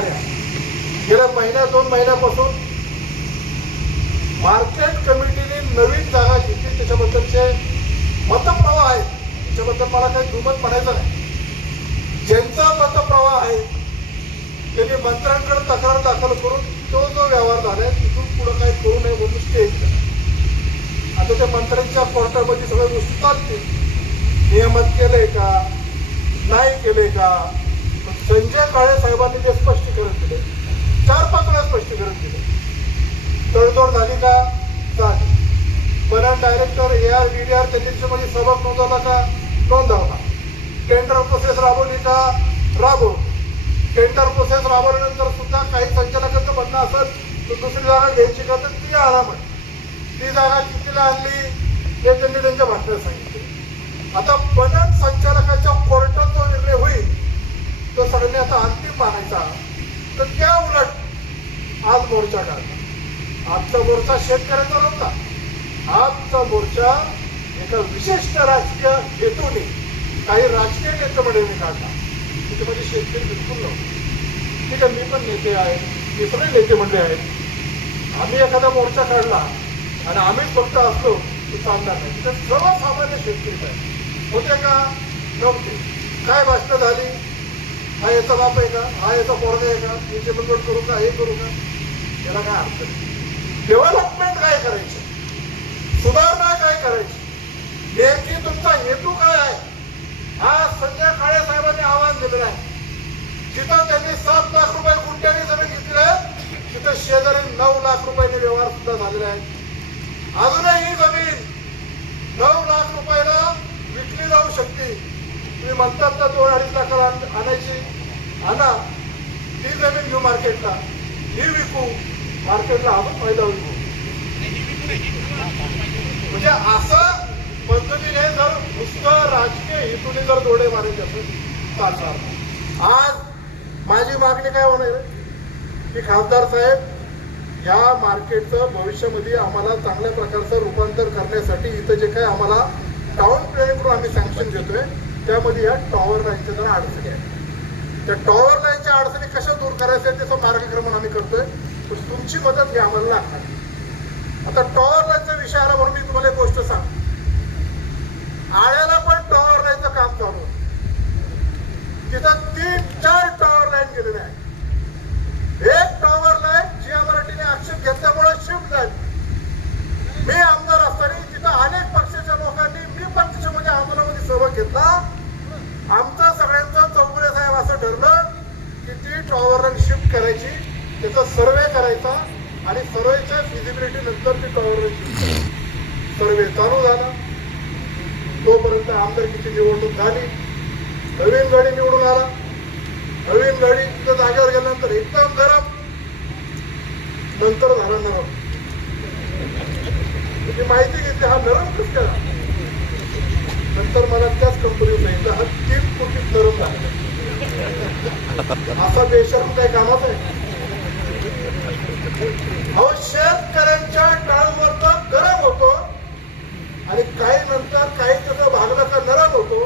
कार्य गेल्या महिन्या दोन महिन्यापासून मार्केट कमिटीने नवीन जागा घेतली. त्याच्याबद्दलचे मतप्रवाह आहेत. त्याच्याबद्दल मला काही दुमत म्हणायचं नाही. ज्यांचा मतप्रवाह आहे त्यांनी मंत्र्यांकडे तक्रार दाखल करून तो जो व्यवहार झालाय तिथून पुढं काही करू नये म्हणून स्टेज आता त्या मंत्र्यांच्या कोर्टामध्ये सगळ्या गोष्टी चालतील नियमित केलंय का? नाही केलंय का? संजय काळे साहेबांनी जे स्पष्टीकरण दिले चार पाच वेळा स्पष्टीकरण दिले. तडजोड झाली का? झाली. बनन director A R D R त्यांच्यामध्ये सहभाग नोंदवला का? नोंदवला टेंडर प्रोसेस राबवली का? राबवली. टेंडर प्रोसेस राबवल्यानंतर सुद्धा काही संचालकांचं म्हणणं असत तर दुसरी जागा घ्यायची का? तर ती आराम आहे ती जागा कितीला आणली? हे त्यांनी त्यांच्या भाषणात सांगितले. आता पणन संचालकाच्या कोर्टात तो आता अंतिम मानायचा तर त्या उलट आज मोर्चा काढला. आजचा मोर्चा शेतकऱ्याचा नव्हता. आजचा मोर्चा एका विशिष्ट राजकीय हेतूने काही राजकीय नेते मंडळींनी काढला. त्याच्यामध्ये शेतकरी बिलकुल नव्हते. ठीक आहे मी पण नेते आहे. मी पण नेते मंडळी आहेत. आम्ही एखादा मोर्चा काढला आणि आम्हीच फक्त असलो की चालणार नाही. तिथे सर्वसामान्य शेतकरी पाहिजे होते का? नव्हते. काय भाषणं झाली? हा याचा बाप आहे का? हा याचा पोरगा आहे का? याची बनवट करू का? हे करू का? याला काय अर्थ नाही. डेव्हलपमेंट काय करायची? सुधारणा काय करायची? नेमकी तुमचा हेतू काय आहे? हा संजय काळे साहेबांनी आवाहन दिलेलं आहे. जिथं त्यांनी सात लाख रुपये गुंठ्याने जमीन घेतली आहे तिथं शेजारी नऊ लाख रुपयाने व्यवहार सुद्धा झालेला आहे. अजूनही ही जमीन नऊ लाख रुपयाला विकली जाऊ शकते. तुम्ही म्हणतात ना दोन अडीच लाखाला आण- आणायची. आणा. ती जमीन घेऊ मार्केटला. ही विकू. मार्केटला आपण फायदा विकू म्हणजे असं पद्धतीने जर नुसतं राजकीय हेतूने जर दोडे मारायचे असेल चालणार आज माझी मागणी काय होणार की खासदार साहेब या मार्केटचं भविष्यामध्ये आम्हाला चांगल्या प्रकारचं रूपांतर करण्यासाठी इथं जे काय आम्हाला टाउन प्लॅनकडून आम्ही सँक्शन घेतोय त्यामध्ये या टॉवर लाईनच्या जरा अडचणी आहेत. त्या टॉवर लाईनच्या अडचणी कशा दूर करायच्या त्याचं मार्गक्रमण आम्ही करतोय. तुमची मदत ही आम्हाला लागणार. आता टॉवर लाईनचा विषय आला म्हणून मी तुम्हाला एक गोष्ट सांग आळ्याला पण टॉवर लाईनचं काम चालू आहे. तिथं तीन चार टॉवर लाईन गेलेले आहे एक टॉवर लाईन जिया मराठीने आक्षेप घेतल्यामुळे शिफ्ट झाली मी आमदार असताना तिथं अनेक पक्षाच्या लोकांनी मी पण त्याच्यामध्ये आंदोलनामध्ये सहभाग घेतला आमचा सगळ्यांचा चौगुले साहेब असं ठरलं की ती टॉवर लाईन शिफ्ट करायची त्याचा सर्वे करायचा आणि सर्वेच्या फिजिबिलिटी नंतर ती कळवायची सर्वे चालू झाला. तोपर्यंत आमदारकीची निवडणूक झाली. नवीन गाडी निवडून आला. नवीन गाडी तिथं जागेवर गेल्यानंतर एकदम गरम. नंतर झाला नरम. मी माहिती घेतली हा नरम कस करा नंतर मला त्याच कंपनीत सांगितलं हा तीन कोटीत नरम झाला. असा बेशरम काय कामाचा आहे अहो शेतकऱ्यांच्या टाळवर तर गरम होतो आणि काही नंतर काही त्याचं भागलं का नरम होतो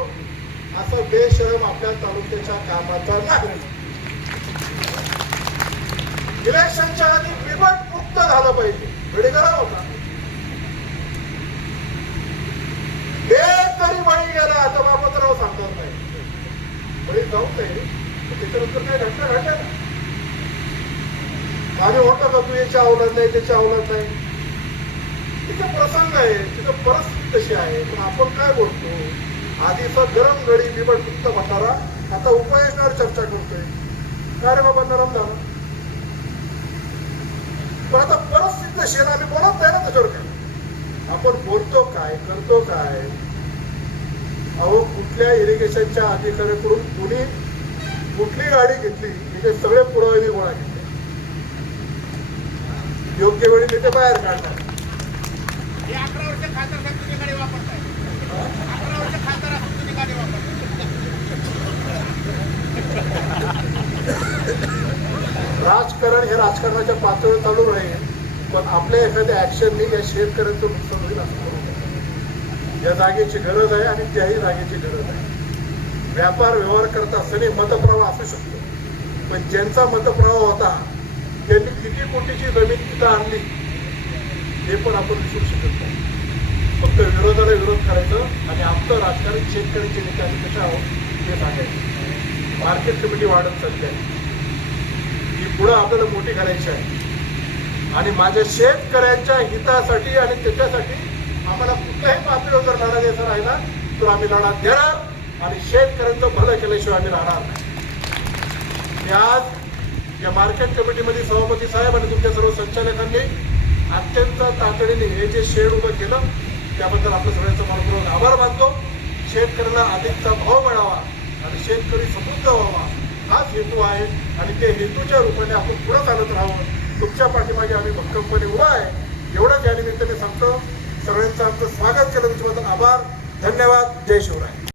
असं बेशरम आपल्या तालुक्याच्या कामाचा नागरिक इलेक्शनच्या आधी बिबट मुक्त झालं पाहिजे. वेळी होता. एक तरी बळी गेला आता बाबाचं सांगतात नाही. बळी जाऊ नाही त्याच्यानंतर काही घटना घडल्या ना आणि होतं का तू याच्या आवडत नाही त्याच्या आवडत नाही. तिथं प्रसंग आहे तिथं परिस्थिती तशी आहे? पण आपण काय बोलतो? आधीचा गरम गडी बिबट मुक्त म्हणणारा आता उपाययोजनावर चर्चा करतोय. काय रे बाबा नरम झाला? पण आता परत सिद्ध आहे आम्ही बोलत नाही ना त्याच्यावर काय? आपण बोलतो काय करतो काय? अहो कुठल्या इरिगेशनच्या अधिकाऱ्याकडून कुणी कुठली गाडी घेतली तिथे सगळे पुरावे मी गोळा घेतले. योग्य वेळी तिथे बाहेर काढणार हे अकरा वर्ष खासदार साहेब तुम्ही गाडी वापरताय अकरा वर्ष खासदार असून तुम्ही गाडी वापरताय राजकारण हे राजकारणाच्या पातळीवर चालू राहील पण आपल्या एखाद्या ॲक्शनने या शेतकऱ्यांचं नुकसान होईल असं करू या जागेची गरज आहे आणि त्याही जागेची गरज आहे. व्यापार व्यवहार करत असताना मतप्रवाह असू शकतो पण ज्यांचा मतप्रवाह होता त्यांनी किती कोटीची जमीन तिथं आणली हे पण आपण विसरू शकत नाही. फक्त विरोधाला विरोध करायचं आणि आपलं राजकारण शेतकऱ्यांचे नेते आम्ही कशा आहोत हे सांगायचं. मार्केट कमिटी वाढत चालली आहे. पुढं आपल्याला मोठी करायची आहे. आणि माझ्या शेतकऱ्यांच्या हितासाठी आणि त्याच्यासाठी आम्हाला कुठल्याही पातळीवर जर लढा द्यायचा राहिला तर आम्ही लढा देणार आणि शेतकऱ्यांचं भलं केल्याशिवाय आम्ही राहणार नाही. मी आज या मार्केट कमिटीमध्ये सभापती साहेब आणि तुमच्या सर्व संचालकांनी अत्यंत तातडीने हे जे शेड उभं केलं त्याबद्दल आपल्या सगळ्यांचा मनपूर्वक आभार मानतो. शेतकऱ्याला अधिकचा भाव मिळावा आणि शेतकरी समृद्ध व्हावा. हाच हेतू आहे आणि त्या हेतूच्या रूपाने आपण पुढे चालत राहावं तुमच्या पाठीमागे आम्ही भक्कमपणे उभा आहे. एवढंच या निमित्ताने सांगतो. सगळ्यांचं आमचं स्वागत केलं. तुमच्याबद्दल आभार. धन्यवाद. जय शिवराय.